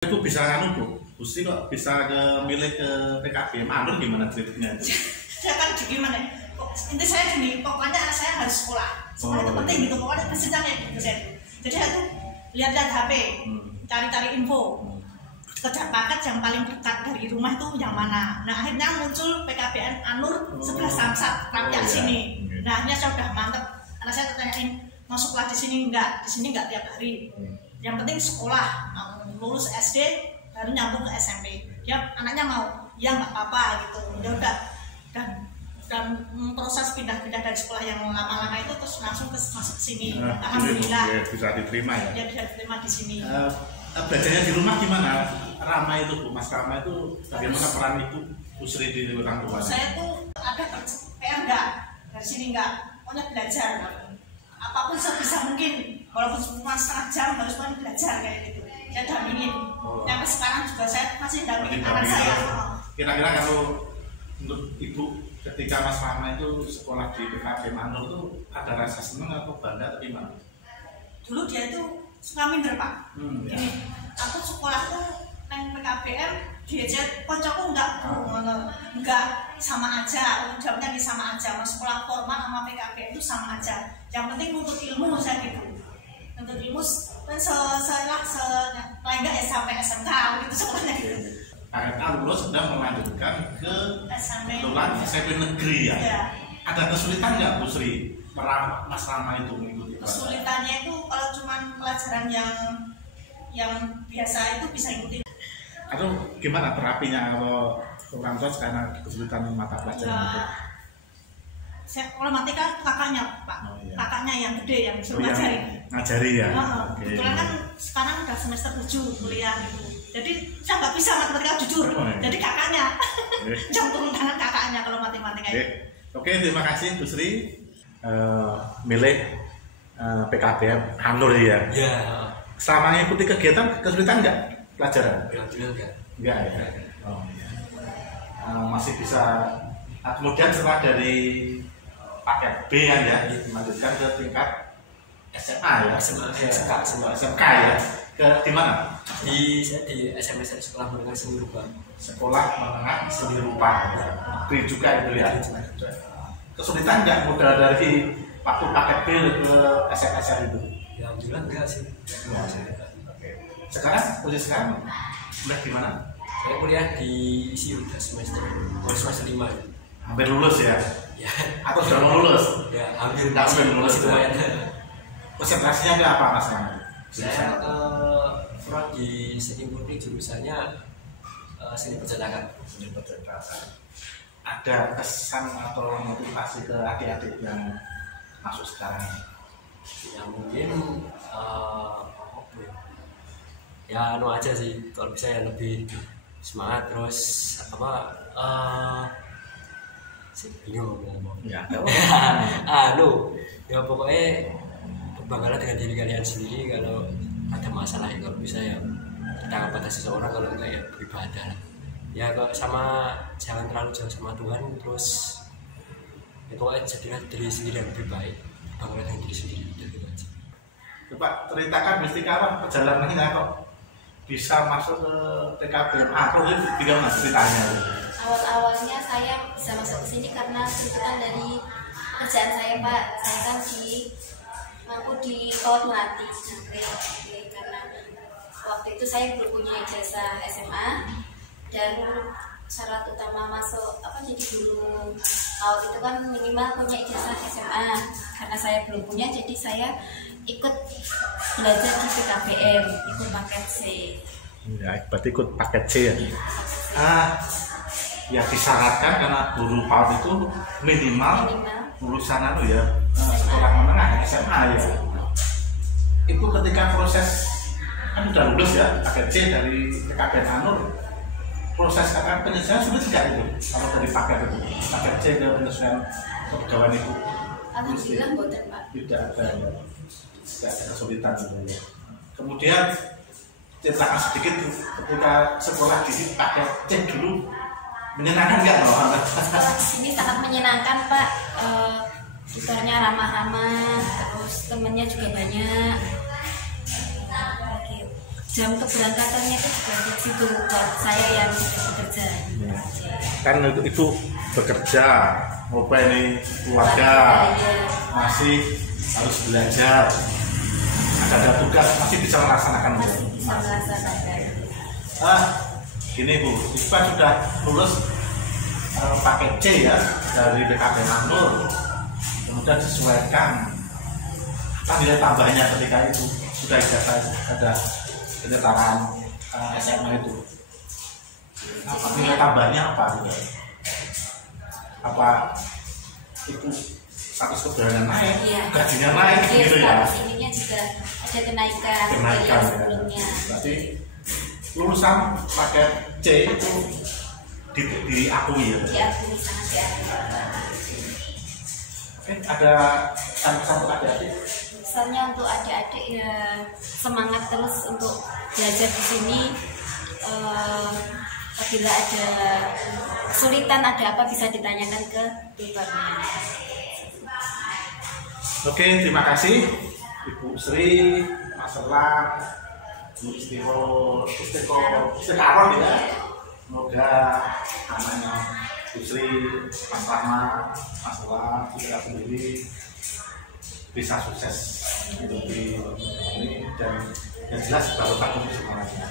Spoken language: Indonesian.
Itu bisa kan Bu? Gusti kok bisa milih ke PKB Manur gimana ceritanya itu? Saya kan gimana? Inti saya gini, pokoknya saya harus sekolah. Sekolah itu penting gitu, pokoknya kesenjangan gitu saya. Jadi saya tuh lihat-lihat HP, cari-cari info. Kejar paket yang paling dekat dari rumah itu yang mana. Nah akhirnya muncul PKBN Anur sebelah Samsat, Rakyat sini. Nah akhirnya saya udah mantep. Karena saya tanyain mau sekolah di sini enggak tiap hari. Yang penting sekolah, lulus SD baru nyambung ke SMP. Ya anaknya mau, ya nggak apa-apa gitu. Ya udah dan proses pindah-pindah dari sekolah yang lama-lama itu terus langsung masuk ke sini. Alhamdulillah. Bisa diterima ya. Ya bisa diterima di sini. Belajarnya di rumah gimana? Rama itu Bu, Mas Rama itu bagaimana peran Ibu Busri di orang tua? Saya tuh ada PR enggak, dari sini enggak, pokoknya belajar. Apapun sebisa mungkin, walaupun cuma setengah jam harus belajar kayak gitu. Saya dampingin. Sampai sekarang juga saya masih dampingin anak saya. Kira-kira kalau untuk Ibu ketika Mas Rama itu sekolah di PKB Manur itu ada rasa senang atau bangga atau gimana? Dulu dia itu suka minder Pak. Ini aku sekolah tuh neng PKBM diajak koncoku enggak sama aja, jawabnya di sama aja. Mas sekolah formal sama PKBM itu sama aja. Yang penting untuk ilmu saya gitu. Untuk ilmu paling enggak ya sampai SMK gitu sekolahnya gitu. Akhirnya lulus sedang melanjutkan ke SMP negeri ya. Ada kesulitan nggak Bu Sri perang Mas Rama itu mengikuti? Kesulitannya itu kalau cuma pelajaran yang biasa itu bisa ikuti. Atau gimana terapinya kalau orang tua karena kesulitan mata pelajaran itu? Saya kalau matematika kakaknya Pak, kakaknya yang gede yang suruh ngajari ya. Kebetulan kan sekarang udah semester 7 kuliah gitu. Jadi saya nggak bisa matematika jujur. Jadi kakaknya yang turun tangan kakaknya kalau matematika itu. Oke, terima kasih Bu Sri. Milih PKBM Anur ya. Ya. Selama mengikuti kegiatan kesulitan nggak pelajaran? Enggak ya. Oh, iya. Masih bisa. Kemudian setelah dari paket B kan ya, dilanjutkan ke tingkat SMA ya. SMK ya. Ke di mana? Di SMS Sekolah Menengah Seni Rupa. Sekolah Menengah Seni Rupa. Negeri juga itu ya. Kesulitan nggak modal dari waktu paket B ke SMSR itu? Ya alhamdulillah enggak sih. Sekarang posisi sekarang kuliah di mana? Saya kuliah di ISI udah semester 5 ya. Hampir lulus ya? Ya. Atau sudah mau lulus? Ya hampir lulus. lumayan. Konsentrasinya ke apa Mas? Saya prod di seni murni, jurusannya seni percetakan. Ada kesan atau motivasi ke adik-adik yang masuk sekarang? Ya mungkin ya aja sih, kalau bisa ya lebih semangat terus bingung ya. Ya pokoknya berbanggalah dengan diri kalian sendiri. Kalau ada masalah ya kalau bisa ya kita nggak batasi seseorang, kalau enggak ya beribadah lah. Ya kok jangan terlalu jauh sama Tuhan, terus ya pokoknya jadilah diri sendiri yang lebih baik, banggalah dengan diri sendiri gitu aja. Coba ceritakan Mustika perjalanannya kok bisa masuk ke PKBM Anur itu gimana ceritanya? Awal-awalnya saya bisa masuk ke sini karena tuntutan dari kerjaan saya Pak. Saya kan mampu di Kawat Melati. Karena waktu itu saya belum punya ijazah SMA dan syarat utama masuk jadi guru Kawat itu kan minimal punya ijazah SMA. Karena saya belum punya, jadi saya ikut belajar di PKBM, ikut paket C. Ya, berarti ikut paket C ya. Ya disyaratkan karena guru PAUD itu minimal lulusan sekolah menengah SMA ya. Itu ketika proses kan sudah lulus ya paket C dari PKBM Anur, proses penyesuaian sudah tidak itu kalau dari paket C ke penyesuaian kepegawaian itu? Alhamdulillah boten Pak. Tidak ada kesulitan gitu. Kemudian ceritakan sedikit ketika sekolah di sini paket C dulu, menyenangkan nggak loh? Di sini sangat menyenangkan Pak. Tutornya ramah-ramah, terus temennya juga banyak. jam keberangkatannya itu juga begitu buat saya yang bekerja. Kan itu bekerja, ini keluarga, masih harus belajar, ada tugas, masih bisa melaksanakan. Masih bisa melaksanakan. Gini Bu, Ispa sudah lulus paket C ya dari BKP Makmur, kemudian disesuaikan nilai tambahnya ketika itu sudah ada kenyataran SMA itu. Nilai tambahnya apa juga? Apa itu status keberanian naik, gajinya naik gitu ya? Ininya juga ada kenaikan dari ya. sebelumnya. Berarti lulusan paket C itu diakui ya? Diakui, sangat diakui. Oke, ada pesan untuk adik-adik? Misalnya untuk adik-adik ya semangat terus untuk belajar di sini. Apabila ada kesulitan, ada apa bisa ditanyakan ke tutornya. Oke, terima kasih Ibu Sri, Mas Elang, Bu Istiqoroh ya. Semoga anaknya Bu Sri, Mas Rahmat, Mas Elang, juga sendiri bisa sukses di ini dan yang jelas baru takut semuanya.